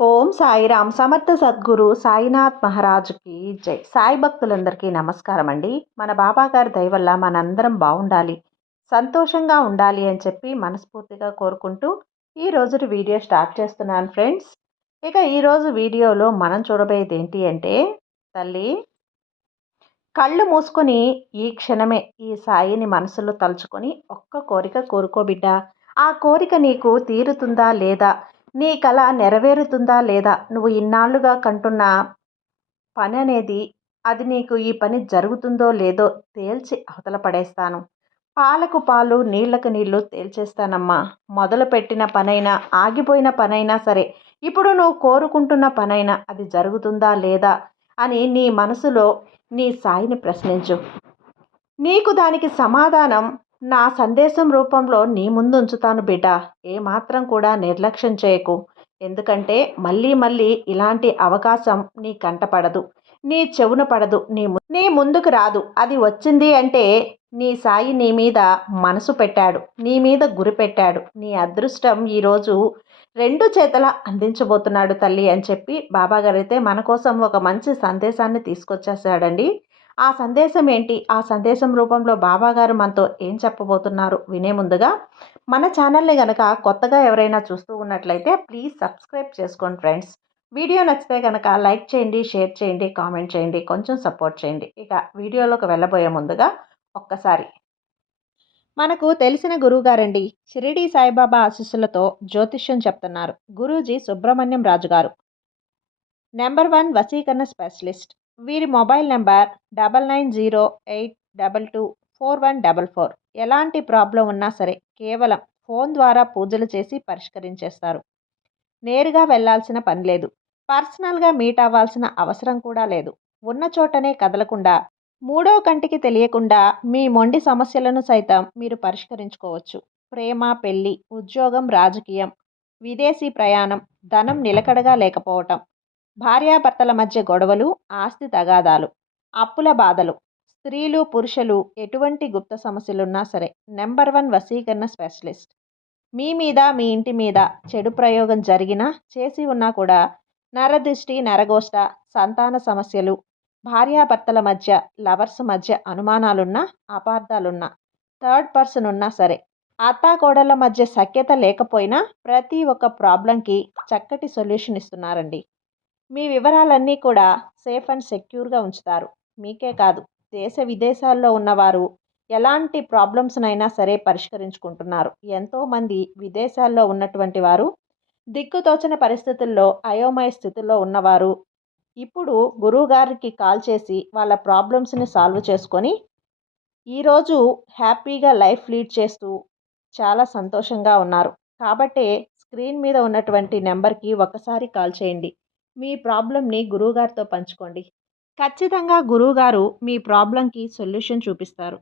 ఓం సాయిరామ్ సమర్థ సద్గురు సాయినాథ్ మహారాజుకి జై. సాయి భక్తులందరికీ నమస్కారం అండి. మన బాబా గారి దయ వల్ల మనందరం బాగుండాలి, సంతోషంగా ఉండాలి అని చెప్పి మనస్ఫూర్తిగా కోరుకుంటూ ఈ రోజు వీడియో స్టార్ట్ చేస్తున్నాను ఫ్రెండ్స్. ఇక ఈరోజు వీడియోలో మనం చూడబోయేది ఏంటి అంటే, తల్లి కళ్ళు మూసుకొని ఈ క్షణమే ఈ సాయిని మనసులో తలుచుకొని ఒక్క కోరిక కోరుకో బిడ్డ. ఆ కోరిక నీకు తీరుతుందా లేదా, నీ కల నెరవేరుతుందా లేదా, నువ్వు ఇన్నాళ్ళుగా కంటున్న పని అనేది అది నీకు ఈ పని జరుగుతుందో లేదో తేల్చి అవతల పడేస్తాను. పాలకు పాలు నీళ్లకు నీళ్లు తేల్చేస్తానమ్మా. మొదలుపెట్టిన పనైనా ఆగిపోయిన పనైనా సరే, ఇప్పుడు నువ్వు కోరుకుంటున్న పనైనా అది జరుగుతుందా లేదా అని నీ మనసులో నీ సాయిని ప్రశ్నించు. నీకు దానికి సమాధానం నా సందేశం రూపంలో నీ ముందు ఉంచుతాను బిడ్డ. ఏమాత్రం కూడా నిర్లక్ష్యం చేయకు. ఎందుకంటే మళ్ళీ మళ్ళీ ఇలాంటి అవకాశం నీ కంట పడదు, నీ చెవున పడదు, నీ ముందుకు రాదు. అది వచ్చింది అంటే నీ సాయి నీ మీద మనసు పెట్టాడు, నీ మీద గురి పెట్టాడు. నీ అదృష్టం ఈరోజు రెండు చేతల అందించబోతున్నాడు తల్లి అని చెప్పి బాబాగారు అయితే మన కోసం ఒక మంచి సందేశాన్ని తీసుకొచ్చేసాడండి. ఆ సందేశం ఏంటి, ఆ సందేశం రూపంలో బాబాగారు మనతో ఏం చెప్పబోతున్నారు వినే ముందుగా మన ఛానల్ని కనుక కొత్తగా ఎవరైనా చూస్తూ ఉన్నట్లయితే ప్లీజ్ సబ్స్క్రైబ్ చేసుకోండి ఫ్రెండ్స్. వీడియో నచ్చితే కనుక లైక్ చేయండి, షేర్ చేయండి, కామెంట్ చేయండి, కొంచెం సపోర్ట్ చేయండి. ఇక వీడియోలోకి వెళ్ళబోయే ముందుగా ఒక్కసారి మనకు తెలిసిన గురువుగారండి, షిరిడి సాయిబాబా ఆశీస్సులతో జ్యోతిష్యం చెప్తున్నారు గురూజీ సుబ్రహ్మణ్యం రాజు గారు, నెంబర్ 1 వశీకరణ స్పెషలిస్ట్. వీరి మొబైల్ నెంబర్ 9908224144. ఎలాంటి ప్రాబ్లం ఉన్నా సరే కేవలం ఫోన్ ద్వారా పూజలు చేసి పరిష్కరించేస్తారు. నేరుగా వెళ్లాల్సిన పని లేదు, పర్సనల్గా మీట్ అవ్వాల్సిన అవసరం కూడా లేదు. ఉన్న చోటనే కదలకుండా, మూడో కంటికి తెలియకుండా మీ మొండి సమస్యలను సైతం మీరు పరిష్కరించుకోవచ్చు. ప్రేమ, పెళ్లి, ఉద్యోగం, రాజకీయం, విదేశీ ప్రయాణం, ధనం నిలకడగా లేకపోవటం, భార్యాభర్తల మధ్య గొడవలు, ఆస్తి తగాదాలు, అప్పుల బాధలు, స్త్రీలు పురుషులు ఎటువంటి గుప్త సమస్యలున్నా సరే నెంబర్ 1 వశీకరణ స్పెషలిస్ట్. మీ మీద, మీ ఇంటి మీద చెడు ప్రయోగం జరిగినా చేసి ఉన్నా కూడా, నరదృష్టి, నరగోష్ట, సంతాన సమస్యలు, భార్యాభర్తల మధ్య, లవర్స్ మధ్య అనుమానాలున్నా, అపార్థాలున్నా, థర్డ్ పర్సన్ ఉన్నా సరే, అత్తాకోడళ్ళ మధ్య సఖ్యత లేకపోయినా ప్రతి ఒక్క ప్రాబ్లంకి చక్కటి సొల్యూషన్ ఇస్తున్నారండి. మీ వివరాలన్నీ కూడా సేఫ్ అండ్ సెక్యూర్గా ఉంచుతారు. మీకే కాదు, దేశ విదేశాల్లో ఉన్నవారు ఎలాంటి ప్రాబ్లమ్స్నైనా సరే పరిష్కరించుకుంటున్నారు. ఎంతోమంది విదేశాల్లో ఉన్నటువంటి వారు, దిక్కుతోచని పరిస్థితుల్లో అయోమయ స్థితిలో ఉన్నవారు ఇప్పుడు గురువుగారికి కాల్ చేసి వాళ్ళ ప్రాబ్లమ్స్ని సాల్వ్ చేసుకొని ఈరోజు హ్యాపీగా లైఫ్ లీడ్ చేస్తూ చాలా సంతోషంగా ఉన్నారు. కాబట్టే స్క్రీన్ మీద ఉన్నటువంటి నెంబర్కి ఒకసారి కాల్ చేయండి. మీ ప్రాబ్లంని గురువుగారితో పంచుకోండి. ఖచ్చితంగా గురువుగారు మీ ప్రాబ్లంకి సొల్యూషన్ చూపిస్తారు.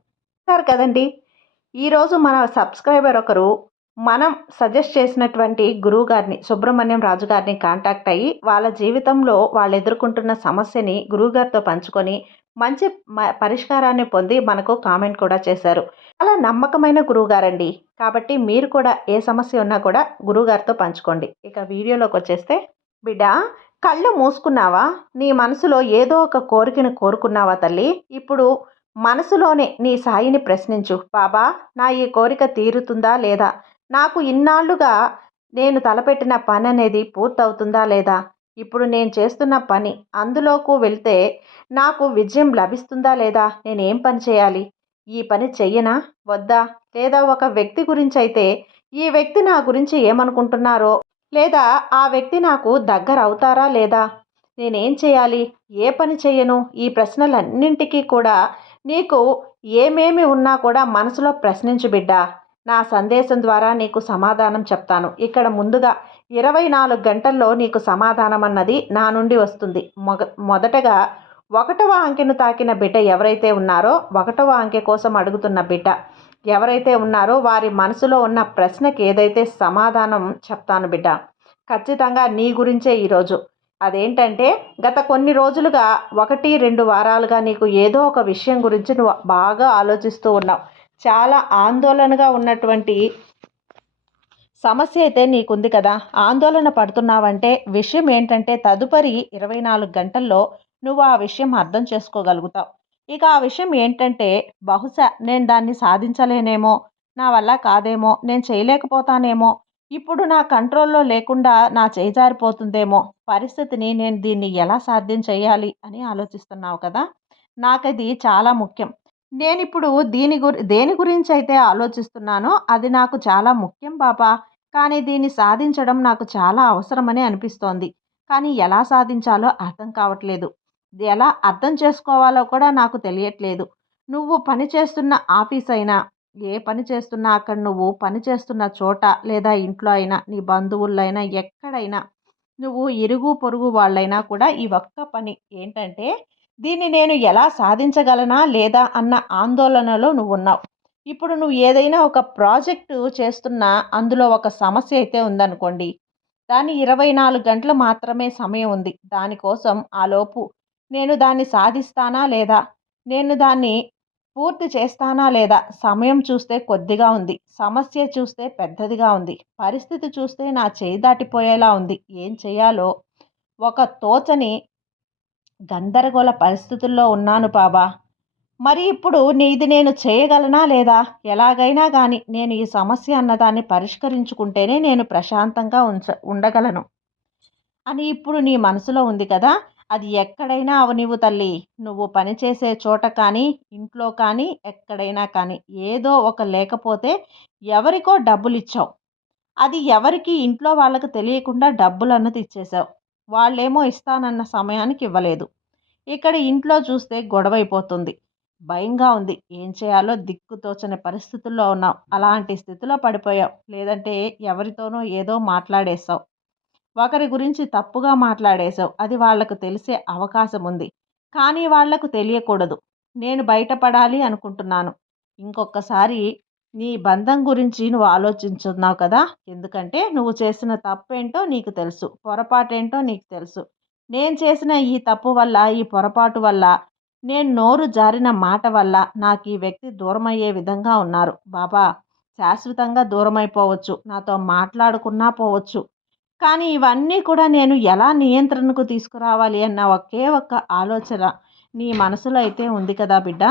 సార్ కదండి, ఈరోజు మన సబ్స్క్రైబర్ ఒకరు మనం సజెస్ట్ చేసినటువంటి గురువుగారిని, సుబ్రహ్మణ్యం రాజు గారిని కాంటాక్ట్ అయ్యి వాళ్ళ జీవితంలో వాళ్ళు ఎదుర్కొంటున్న సమస్యని గురువుగారితో పంచుకొని మంచి పరిష్కారాన్ని పొంది మనకు కామెంట్ కూడా చేశారు. చాలా నమ్మకమైన గురువుగారండి. కాబట్టి మీరు కూడా ఏ సమస్య ఉన్నా కూడా గురువుగారితో పంచుకోండి. ఇక వీడియోలోకి వచ్చేస్తే, బిడ్డ కళ్ళు మూసుకున్నావా? నీ మనసులో ఏదో ఒక కోరికను కోరుకున్నావా తల్లి? ఇప్పుడు మనసులోనే నీ సాయిని ప్రశ్నించు. బాబా, నా ఈ కోరిక తీరుతుందా లేదా? నాకు ఇన్నాళ్లుగా నేను తలపెట్టిన పని అనేది పూర్తవుతుందా లేదా? ఇప్పుడు నేను చేస్తున్న పని అందులోకి వెళ్తే నాకు విజయం లభిస్తుందా లేదా? నేనేం పని చేయాలి? ఈ పని చెయ్యనా వద్దా? లేదా ఒక వ్యక్తి గురించి అయితే ఈ వ్యక్తి నా గురించి ఏమనుకుంటున్నారో, లేదా ఆ వ్యక్తి నాకు దగ్గర అవుతారా లేదా? నేనేం చేయాలి? ఏ పని చెయ్యను? ఈ ప్రశ్నలన్నింటికీ కూడా నీకు ఏమేమి ఉన్నా కూడా మనసులో ప్రశ్నించు బిడ్డ. నా సందేశం ద్వారా నీకు సమాధానం చెప్తాను. ఇక్కడ ముందుగా 24 గంటల్లో నీకు సమాధానం అన్నది నా నుండి వస్తుంది. మొదటగా 1వ అంకెను తాకిన బిడ్డ ఎవరైతే ఉన్నారో, 1వ అంకె కోసం అడుగుతున్న బిడ్డ ఎవరైతే ఉన్నారో వారి మనసులో ఉన్న ప్రశ్నకి ఏదైతే సమాధానం చెప్తాను బిడ్డ. ఖచ్చితంగా నీ గురించే ఈరోజు. అదేంటంటే, గత కొన్ని రోజులుగా 1-2 వారాలుగా నీకు ఏదో ఒక విషయం గురించి నువ్వు బాగా ఆలోచిస్తూ ఉన్నావు. చాలా ఆందోళనగా ఉన్నటువంటి సమస్య అయితే నీకుంది కదా! ఆందోళన పడుతున్నావంటే విషయం ఏంటంటే తదుపరి 24 గంటల్లో నువ్వు ఆ విషయం అర్థం చేసుకోగలుగుతావు. ఇక ఆ విషయం ఏంటంటే బహుశా నేను దాన్ని సాధించలేనేమో, నా వల్ల కాదేమో, నేను చేయలేకపోతానేమో, ఇప్పుడు నా కంట్రోల్‌లో లేకుండా నా చేయి జారిపోతుందేమో, పరిస్థితిని నేను దీన్ని ఎలా సాధ్యం చేయాలి అని ఆలోచిస్తున్నావు కదా! నాకది చాలా ముఖ్యం. నేనిప్పుడు దేని గురించైతే ఆలోచిస్తున్నానో అది నాకు చాలా ముఖ్యం బాబా. కానీ దీన్ని సాధించడం నాకు చాలా అవసరమని అనిపిస్తోంది. కానీ ఎలా సాధించాలో అర్థం కావట్లేదు. ఎలా అర్థం చేసుకోవాలో కూడా నాకు తెలియట్లేదు. నువ్వు పని చేస్తున్న ఆఫీస్ అయినా, ఏ పని చేస్తున్నా అక్కడ నువ్వు పని చేస్తున్న చోట లేదా ఇంట్లో అయినా, నీ బంధువులైనా ఎక్కడైనా నువ్వు ఇరుగు పొరుగు వాళ్ళైనా కూడా ఈ ఒక్క పని ఏంటంటే దీన్ని నేను ఎలా సాధించగలనా లేదా అన్న ఆందోళనలో నువ్వున్నావు. ఇప్పుడు నువ్వు ఏదైనా ఒక ప్రాజెక్టు చేస్తున్నా అందులో ఒక సమస్య అయితే ఉందనుకోండి. దాన్ని 24 గంటలు మాత్రమే సమయం ఉంది. దానికోసం ఆలోపు నేను దాన్ని సాధిస్తానా లేదా? నేను దాన్ని పూర్తి చేస్తానా లేదా? సమయం చూస్తే కొద్దిగా ఉంది. సమస్య చూస్తే పెద్దదిగా ఉంది. పరిస్థితి చూస్తే నా చేయి దాటిపోయేలా ఉంది. ఏం చేయాలో ఒక తోచని గందరగోళ పరిస్థితుల్లో ఉన్నాను బాబా. మరి ఇప్పుడు ఇది నేను చేయగలనా లేదా? ఎలాగైనా గానీ నేను ఈ సమస్య అన్నదాన్ని పరిష్కరించుకుంటేనే నేను ప్రశాంతంగా ఉండగలను అని ఇప్పుడు నీ మనసులో ఉంది కదా! అది ఎక్కడైనా అవనివ్వు తల్లి. నువ్వు పనిచేసే చోట కానీ, ఇంట్లో కానీ, ఎక్కడైనా కానీ ఏదో ఒక లేకపోతే ఎవరికో డబ్బులిచ్చావు. అది ఎవరికీ ఇంట్లో వాళ్ళకి తెలియకుండా డబ్బులన్నది ఇచ్చేశావు. వాళ్ళేమో ఇస్తానన్న సమయానికి ఇవ్వలేదు. ఇక్కడ ఇంట్లో చూస్తే గొడవైపోతుంది. భయంగా ఉంది. ఏం చేయాలో దిక్కుతోచని పరిస్థితుల్లో ఉన్నావు. అలాంటి స్థితిలో పడిపోయావు. లేదంటే ఎవరితోనో ఏదో మాట్లాడేశావు. ఒకరి గురించి తప్పుగా మాట్లాడేశావు. అది వాళ్ళకు తెలిసే అవకాశం ఉంది. కానీ వాళ్లకు తెలియకూడదు. నేను బయటపడాలి అనుకుంటున్నాను. ఇంకొకసారి నీ బంధం గురించి నువ్వు ఆలోచించున్నావు కదా! ఎందుకంటే నువ్వు చేసిన తప్పేంటో నీకు తెలుసు. పొరపాటేంటో నీకు తెలుసు. నేను చేసిన ఈ తప్పు వల్ల, ఈ పొరపాటు వల్ల, నేను నోరు జారిన మాట వల్ల నాకు ఈ వ్యక్తి దూరమయ్యే విధంగా ఉన్నారు. బాబా, శాశ్వతంగా దూరమైపోవచ్చు. నాతో మాట్లాడకున్నా పోవచ్చు. కానీ ఇవన్నీ కూడా నేను ఎలా నియంత్రణకు తీసుకురావాలి అన్న ఒకే ఒక్క ఆలోచన నీ మనసులో అయితే ఉంది కదా బిడ్డ.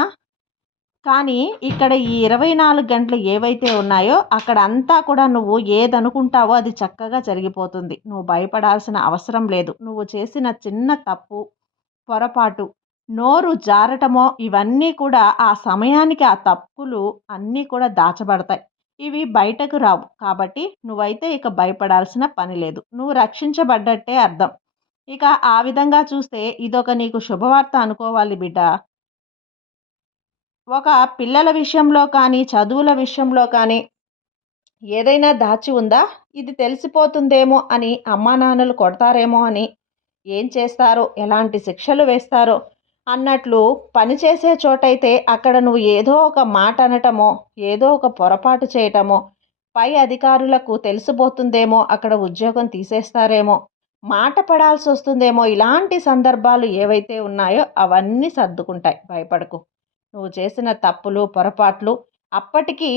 కానీ ఇక్కడ ఈ 24 గంటలు ఏవైతే ఉన్నాయో అక్కడ అంతా కూడా నువ్వు ఏదనుకుంటావో అది చక్కగా జరిగిపోతుంది. నువ్వు భయపడాల్సిన అవసరం లేదు. నువ్వు చేసిన చిన్న తప్పు, పొరపాటు, నోరు జారటమో ఇవన్నీ కూడా ఆ సమయానికి ఆ తప్పులు అన్నీ కూడా దాచబడతాయి. ఇవి బయటకు రావు. కాబట్టి నువ్వైతే ఇక భయపడాల్సిన పని లేదు. నువ్వు రక్షించబడ్డట్టే అర్థం. ఇక ఆ విధంగా చూస్తే ఇదొక నీకు శుభవార్త అనుకోవాలి బిడ్డ. ఒక పిల్లల విషయంలో కానీ, చదువుల విషయంలో కానీ ఏదైనా దాచి ఉందా? ఇది తెలిసిపోతుందేమో అని అమ్మానాన్నలు కొడతారేమో అని ఏం చేస్తారో, ఎలాంటి శిక్షలు వేస్తారో అన్నట్లు పనిచేసే చోటైతే అక్కడ నువ్వు ఏదో ఒక మాట అనటమో, ఏదో ఒక పొరపాటు చేయటమో, పై అధికారులకు తెలిసిపోతుందేమో, అక్కడ ఉద్యోగం తీసేస్తారేమో, మాట పడాల్సి వస్తుందేమో, ఇలాంటి సందర్భాలు ఏవైతే ఉన్నాయో అవన్నీ సర్దుకుంటాయి. భయపడకు. నువ్వు చేసిన తప్పులు, పొరపాట్లు అప్పటికి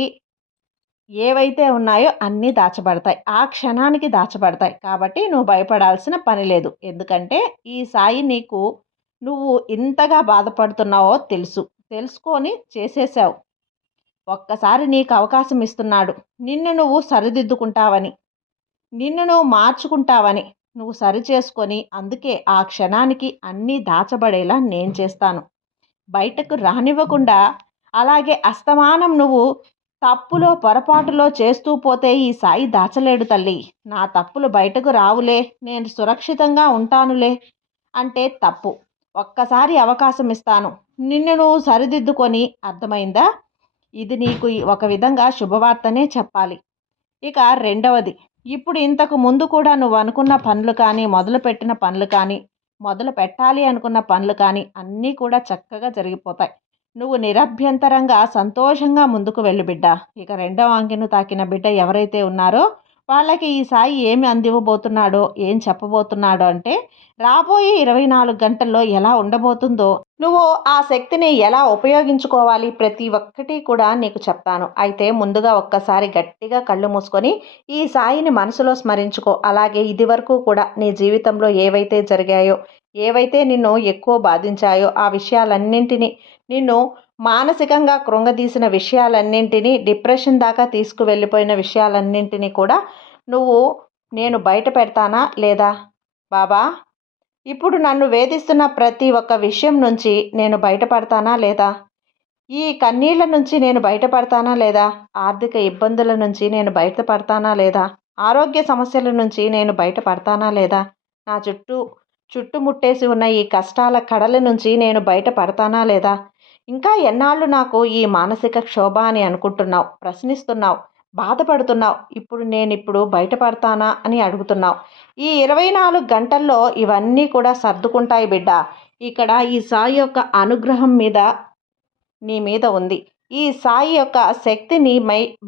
ఏవైతే ఉన్నాయో అన్నీ దాచబడతాయి. ఆ క్షణానికి దాచబడతాయి. కాబట్టి నువ్వు భయపడాల్సిన పని లేదు. ఎందుకంటే ఈ సాయి నీకు నువ్వు ఇంతగా బాధపడుతున్నావో తెలుసు. తెలుసుకొని చేసేసావు. ఒక్కసారి నీకు అవకాశం ఇస్తున్నాడు. నిన్ను నువ్వు సరిదిద్దుకుంటావని, నిన్ను నువ్వు మార్చుకుంటావని, నువ్వు సరిచేసుకొని అందుకే ఆ క్షణానికి అన్నీ దాచబడేలా నేను చేస్తాను. బయటకు రానివ్వకుండా అలాగే అస్తమానం నువ్వు తప్పులో పొరపాటులో చేస్తూ పోతే ఈ సాయి దాచలేడు తల్లి. నా తప్పులు బయటకు రావులే, నేను సురక్షితంగా ఉంటానులే అంటే తప్పు. ఒక్కసారి అవకాశం ఇస్తాను. నిన్ను నువ్వు సరిదిద్దుకొని, అర్థమైందా? ఇది నీకు ఒక విధంగా శుభవార్తనే చెప్పాలి. ఇక రెండవది, ఇప్పుడు ఇంతకు ముందు కూడా నువ్వు అనుకున్న పనులు కానీ, మొదలుపెట్టిన పనులు కానీ, మొదలు పెట్టాలి అనుకున్న పనులు కానీ అన్నీ కూడా చక్కగా జరిగిపోతాయి. నువ్వు నిరభ్యంతరంగా సంతోషంగా ముందుకు వెళ్ళు బిడ్డ. ఇక రెండవ అంకెను తాకిన బిడ్డ ఎవరైతే ఉన్నారో వాళ్ళకి ఈ సాయి ఏమి అందివ్వబోతున్నాడో, ఏం చెప్పబోతున్నాడో అంటే రాబోయే 24 గంటల్లో ఎలా ఉండబోతుందో నువ్వు ఆ శక్తిని ఎలా ఉపయోగించుకోవాలి ప్రతి ఒక్కటి కూడా నీకు చెప్తాను. అయితే ముందుగా ఒక్కసారి గట్టిగా కళ్ళు మూసుకొని ఈ సాయిని మనసులో స్మరించుకో. అలాగే ఇదివరకు కూడా నీ జీవితంలో ఏవైతే జరిగాయో, ఏవైతే నిన్ను ఎక్కువ బాధించాయో ఆ విషయాలన్నింటినీ, నిన్ను మానసికంగా కృంగదీసిన విషయాలన్నింటినీ, డిప్రెషన్ దాకా తీసుకువెళ్ళిపోయిన విషయాలన్నింటినీ కూడా నువ్వు నేను బయట పెడతానా లేదా బాబా? ఇప్పుడు నన్ను వేధిస్తున్న ప్రతి ఒక్క విషయం నుంచి నేను బయటపడతానా లేదా? ఈ కన్నీళ్ల నుంచి నేను బయటపడతానా లేదా? ఆర్థిక ఇబ్బందుల నుంచి నేను బయటపడతానా లేదా? ఆరోగ్య సమస్యల నుంచి నేను బయటపడతానా లేదా? నా చుట్టుముట్టేసి ఉన్న ఈ కష్టాల కడల నుంచి నేను బయటపడతానా లేదా? ఇంకా ఎన్నాళ్ళు నాకు ఈ మానసిక క్షోభ అని అనుకుంటున్నావు, ప్రశ్నిస్తున్నావు, బాధపడుతున్నావు. ఇప్పుడు బయటపడతానా అని అడుగుతున్నావు. ఈ 24 గంటల్లో ఇవన్నీ కూడా సర్దుకుంటాయి బిడ్డ. ఇక్కడ ఈ సాయి యొక్క అనుగ్రహం నీ మీద ఉంది. ఈ సాయి యొక్క శక్తి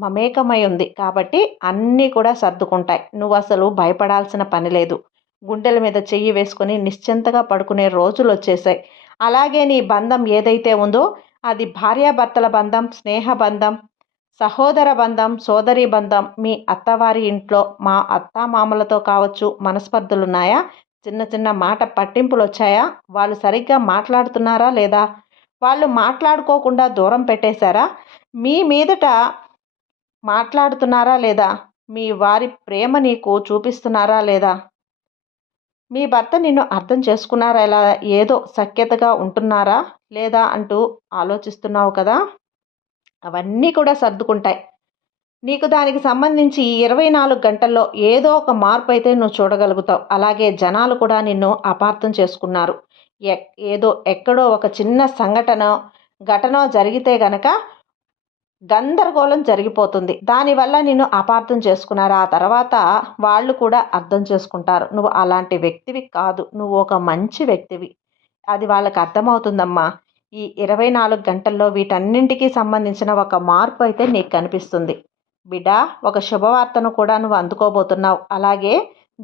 మమేకమై ఉంది. కాబట్టి అన్నీ కూడా సర్దుకుంటాయి. నువ్వు అసలు భయపడాల్సిన పని లేదు. గుండెల మీద చెయ్యి వేసుకొని నిశ్చింతగా పడుకునే రోజులు వచ్చేసాయి. అలాగే నీ బంధం ఏదైతే ఉందో అది భార్యాభర్తల బంధం, స్నేహ బంధం, సహోదర బంధం, సోదరి బంధం, మీ అత్తవారి ఇంట్లో మా అత్తామామలతో కావచ్చు మనస్పర్ధలున్నాయా? చిన్న చిన్న మాట పట్టింపులు వచ్చాయా? వాళ్ళు సరిగ్గా మాట్లాడుతున్నారా లేదా? వాళ్ళు మాట్లాడుకోకుండా దూరం పెట్టేశారా? మీ మీదట మాట్లాడుతున్నారా లేదా? మీ వారి ప్రేమ నీకు చూపిస్తున్నారా లేదా? మీ భర్త నిన్ను అర్థం చేసుకున్నారా ఎలా? ఏదో సఖ్యతగా ఉంటున్నారా లేదా అంటూ ఆలోచిస్తున్నావు కదా? అవన్నీ కూడా సర్దుకుంటాయి. నీకు దానికి సంబంధించి ఈ 24 గంటల్లో ఏదో ఒక మార్పు అయితే నువ్వు చూడగలుగుతావు. అలాగే జనాలు కూడా నిన్ను అపార్థం చేసుకున్నారు. ఏదో ఎక్కడో ఒక చిన్న ఘటనో జరిగితే గనక గందరగోళం జరిగిపోతుంది. దానివల్ల నిన్ను అపార్థం చేసుకున్నారు. ఆ తర్వాత వాళ్ళు కూడా అర్థం చేసుకుంటారు. నువ్వు అలాంటి వ్యక్తివి కాదు. నువ్వు ఒక మంచి వ్యక్తివి. అది వాళ్ళకి అర్థమవుతుందమ్మా. ఈ 24 గంటల్లో వీటన్నింటికి సంబంధించిన ఒక మార్పు అయితే నీకు కనిపిస్తుంది. బిడ్డ, ఒక శుభవార్తను కూడా నువ్వు అందుకోబోతున్నావు. అలాగే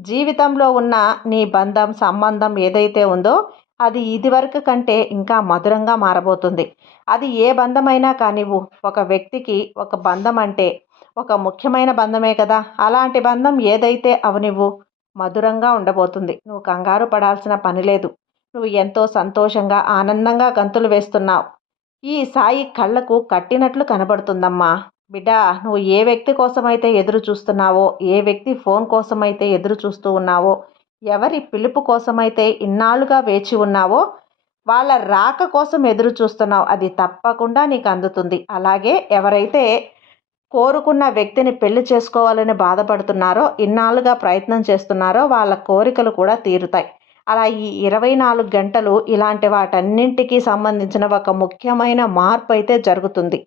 జీవితంలో ఉన్న నీ బంధం, సంబంధం ఏదైతే ఉందో అది ఇదివరకు కంటే ఇంకా మధురంగా మారబోతుంది. అది ఏ బంధమైనా కానివ్వు, ఒక వ్యక్తికి ఒక బంధం అంటే ఒక ముఖ్యమైన బంధమే కదా. అలాంటి బంధం ఏదైతే అవనివ్వు మధురంగా ఉండబోతుంది. నువ్వు కంగారు పడాల్సిన పని లేదు. నువ్వు ఎంతో సంతోషంగా, ఆనందంగా గంతులు వేస్తున్నావు. ఈ సాయి కళ్ళకు కట్టినట్లు కనబడుతుందమ్మా. బిడ్డ, నువ్వు ఏ వ్యక్తి కోసమైతే ఎదురు చూస్తున్నావో, ఏ వ్యక్తి ఫోన్ కోసమైతే ఎదురు చూస్తూ ఉన్నావో, ఎవరి పిలుపు కోసమైతే ఇన్నాళ్ళుగా వేచి ఉన్నావో, వాళ్ళ రాక కోసం ఎదురు చూస్తున్నావు. అది తప్పకుండా నీకు అందుతుంది. అలాగే ఎవరైతే కోరుకున్న వ్యక్తిని పెళ్లి చేసుకోవాలని బాధపడుతున్నారో, ఇన్నాళ్ళుగా ప్రయత్నం చేస్తున్నారో వాళ్ళ కోరికలు కూడా తీరుతాయి. అలా ఈ 24 గంటలు ఇలాంటి వాటన్నింటికి సంబంధించిన ఒక ముఖ్యమైన మార్పు అయితే జరుగుతుంది.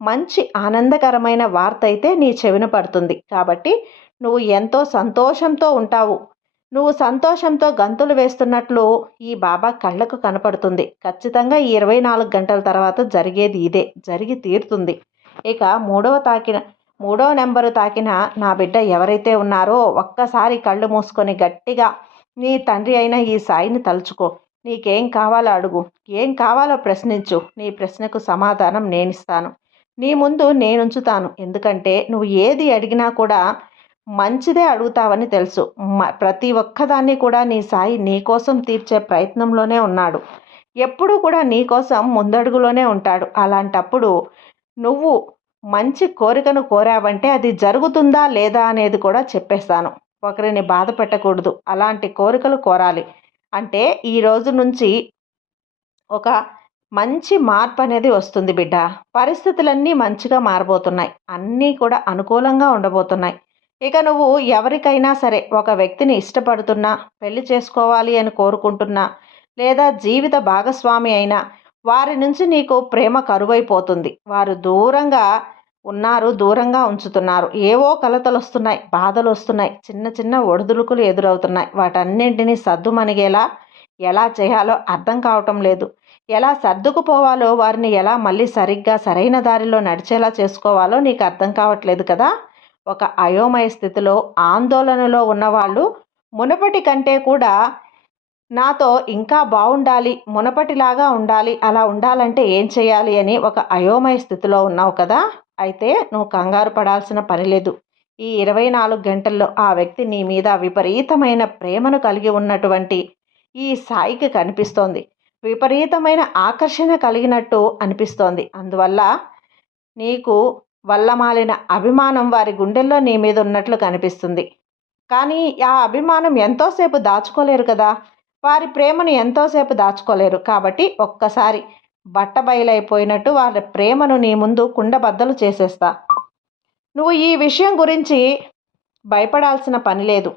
మంచి ఆనందకరమైన వార్త అయితే నీ చెవిన పడుతుంది. కాబట్టి నువ్వు ఎంతో సంతోషంతో ఉంటావు. నువ్వు సంతోషంతో గంతులు వేస్తున్నట్లు ఈ బాబా కళ్ళకు కనపడుతుంది. ఖచ్చితంగా ఈ 24 గంటల తర్వాత జరిగేది ఇదే. జరిగి తీరుతుంది. ఇక మూడవ నెంబరు తాకిన నా బిడ్డ ఎవరైతే ఉన్నారో ఒక్కసారి కళ్ళు మూసుకొని గట్టిగా నీ తండ్రి అయిన ఈ సాయిని తలుచుకో. నీకేం కావాలో అడుగు. ఏం కావాలో ప్రశ్నించు. నీ ప్రశ్నకు సమాధానం నేనిస్తాను. నీ ముందు నేనుంచుతాను. ఎందుకంటే నువ్వు ఏది అడిగినా కూడా మంచిదే అడుగుతావని తెలుసు. ప్రతి ఒక్కదాన్ని కూడా నీ సాయి నీకోసం తీర్చే ప్రయత్నంలోనే ఉన్నాడు. ఎప్పుడూ కూడా నీకోసం ముందడుగులోనే ఉంటాడు. అలాంటప్పుడు నువ్వు మంచి కోరికను కోరావంటే అది జరుగుతుందా లేదా అనేది కూడా చెప్పేస్తాను. ఒకరిని బాధ పెట్టకూడదు. అలాంటి కోరికలు కోరాలి. అంటే ఈ రోజు నుంచి ఒక మంచి మార్పు అనేది వస్తుంది బిడ్డ. పరిస్థితులన్నీ మంచిగా మారబోతున్నాయి. అన్నీ కూడా అనుకూలంగా ఉండబోతున్నాయి. ఇక నువ్వు ఎవరికైనా సరే ఒక వ్యక్తిని ఇష్టపడుతున్నా, పెళ్లి చేసుకోవాలి అని కోరుకుంటున్నా, లేదా జీవిత భాగస్వామి అయినా వారి నుంచి నీకు ప్రేమ కరువైపోతుంది. వారు దూరంగా ఉన్నారు, దూరంగా ఉంచుతున్నారు. ఏవో కలతలు వస్తున్నాయి, బాధలు వస్తున్నాయి, చిన్న చిన్న ఒడిదుడుకులు ఎదురవుతున్నాయి. వాటన్నింటినీ సద్దుమణిగేలా ఎలా చేయాలో అర్థం కావటం లేదు. ఎలా సర్దుకుపోవాలో, వారిని ఎలా మళ్ళీ సరిగ్గా సరైన దారిలో నడిచేలా చేసుకోవాలో నీకు అర్థం కావట్లేదు కదా. ఒక అయోమయ స్థితిలో, ఆందోళనలో ఉన్నవాళ్ళు మునుపటి కంటే కూడా నాతో ఇంకా బావుండాలి, మునపటిలాగా ఉండాలి, అలా ఉండాలంటే ఏం చేయాలి అని ఒక అయోమయ స్థితిలో ఉన్నావు కదా! అయితే నువ్వు కంగారు పడాల్సిన పని లేదు. ఈ 24 గంటల్లో ఆ వ్యక్తి నీ మీద విపరీతమైన ప్రేమను కలిగి ఉన్నటువంటి ఈ సాయికి కనిపిస్తోంది. విపరీతమైన ఆకర్షణ కలిగినట్టు అనిపిస్తోంది. అందువల్ల నీకు వల్లమాలిన అభిమానం వారి గుండెల్లో నీ మీద ఉన్నట్లు కనిపిస్తుంది. కానీ ఆ అభిమానం ఎంతోసేపు దాచుకోలేరు కదా! వారి ప్రేమను ఎంతోసేపు దాచుకోలేరు. కాబట్టి ఒక్కసారి బట్టబయలైపోయినట్టు వాళ్ళ ప్రేమను నీ ముందు కుండబద్దలు చేసేస్తా. నువ్వు ఈ విషయం గురించి భయపడాల్సిన పని లేదు.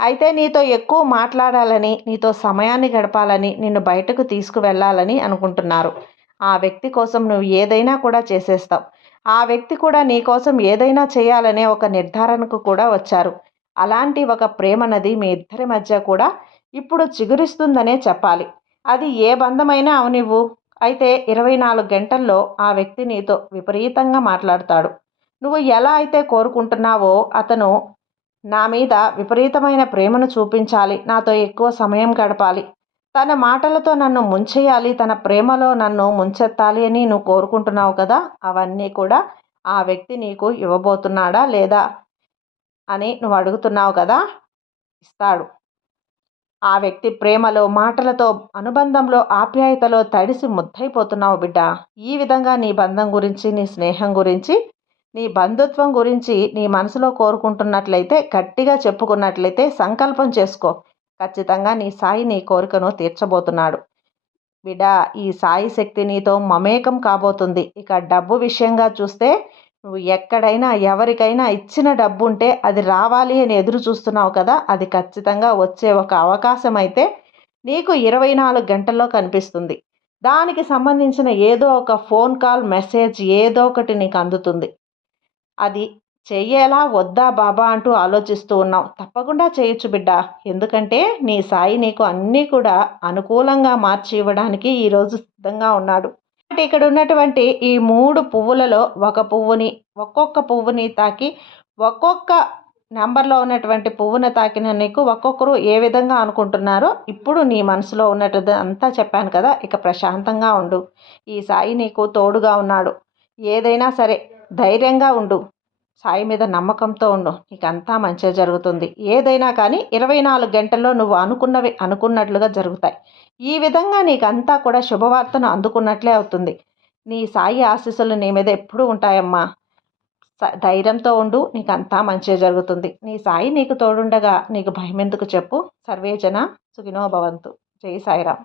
అయితే నీతో ఎక్కువ మాట్లాడాలని, నీతో సమయాన్ని గడపాలని, నిన్ను బయటకు తీసుకువెళ్ళాలని అనుకుంటున్నారు. ఆ వ్యక్తి కోసం నువ్వు ఏదైనా కూడా చేసేస్తావు. ఆ వ్యక్తి కూడా నీ కోసం ఏదైనా చేయాలనే ఒక నిర్ధారణకు కూడా వచ్చారు. అలాంటి ఒక ప్రేమ నది మీ ఇద్దరి మధ్య కూడా ఇప్పుడు చిగురిస్తుందనే చెప్పాలి. అది ఏ బంధమైనా అవనివ్వు. అయితే 24 గంటల్లో ఆ వ్యక్తి నీతో విపరీతంగా మాట్లాడతాడు. నువ్వు ఎలా అయితే కోరుకుంటున్నావో అతను నా మీద విపరీతమైన ప్రేమను చూపించాలి, నాతో ఎక్కువ సమయం గడపాలి, తన మాటలతో నన్ను ముంచెయ్యాలి, తన ప్రేమలో నన్ను ముంచెత్తాలి అని నువ్వు కోరుకుంటున్నావు కదా! అవన్నీ కూడా ఆ వ్యక్తి నీకు ఇవ్వబోతున్నాడా లేదా అని నువ్వు అడుగుతున్నావు కదా! ఇస్తాడు. ఆ వ్యక్తి ప్రేమలో, మాటలతో, అనుబంధంలో, ఆప్యాయతలో తడిసి ముద్దైపోతున్నావు బిడ్డ. ఈ విధంగా నీ బంధం గురించి, నీ స్నేహం గురించి, నీ బంధుత్వం గురించి నీ మనసులో కోరుకుంటున్నట్లయితే, గట్టిగా చెప్పుకున్నట్లయితే సంకల్పం చేసుకో. ఖచ్చితంగా నీ సాయి నీ కోరికను తీర్చబోతున్నాడు. బిడ్డా, ఈ సాయి శక్తి నీతో మమేకం కాబోతుంది. ఇక డబ్బు విషయంగా చూస్తే, నువ్వు ఎక్కడైనా ఎవరికైనా ఇచ్చిన డబ్బు ఉంటే అది రావాలి అని ఎదురు చూస్తున్నావు కదా! అది ఖచ్చితంగా వచ్చే ఒక అవకాశం అయితే నీకు 24 గంటల్లో కనిపిస్తుంది. దానికి సంబంధించిన ఏదో ఒక ఫోన్ కాల్, మెసేజ్ ఏదో ఒకటి నీకు అందుతుంది. అది చెయ్యాలా వద్దా బాబా అంటూ ఆలోచిస్తూ ఉన్నావు. తప్పకుండా చేయొచ్చు బిడ్డ. ఎందుకంటే నీ సాయి నీకు అన్నీ కూడా అనుకూలంగా మార్చి ఇవ్వడానికి ఈరోజు సిద్ధంగా ఉన్నాడు. అంటే ఇక్కడ ఉన్నటువంటి ఈ 3 పువ్వులలో ఒక్కొక్క పువ్వుని తాకి, ఒక్కొక్క నెంబర్లో ఉన్నటువంటి పువ్వుని తాకిన నీకు ఒక్కొక్కరు ఏ విధంగా అనుకుంటున్నారో ఇప్పుడు నీ మనసులో ఉన్నది అంతా చెప్పాను కదా! ఇక ప్రశాంతంగా ఉండు. ఈ సాయి నీకు తోడుగా ఉన్నాడు. ఏదైనా సరే ధైర్యంగా ఉండు. సాయి మీద నమ్మకంతో ఉండు. నీకంతా మంచే జరుగుతుంది. ఏదైనా కానీ 24 గంటల్లో నువ్వు అనుకున్నవి అనుకున్నట్లుగా జరుగుతాయి. ఈ విధంగా నీకంతా కూడా శుభవార్తను అందుకున్నట్లే అవుతుంది. నీ సాయి ఆశీస్సులు నీ మీద ఎప్పుడూ ఉంటాయమ్మా. ధైర్యంతో ఉండు. నీకంతా మంచే జరుగుతుంది. నీ సాయి నీకు తోడుండగా నీకు భయమెందుకు చెప్పు. సర్వేజన సుఖినో భవంతు. జై సాయిరాం.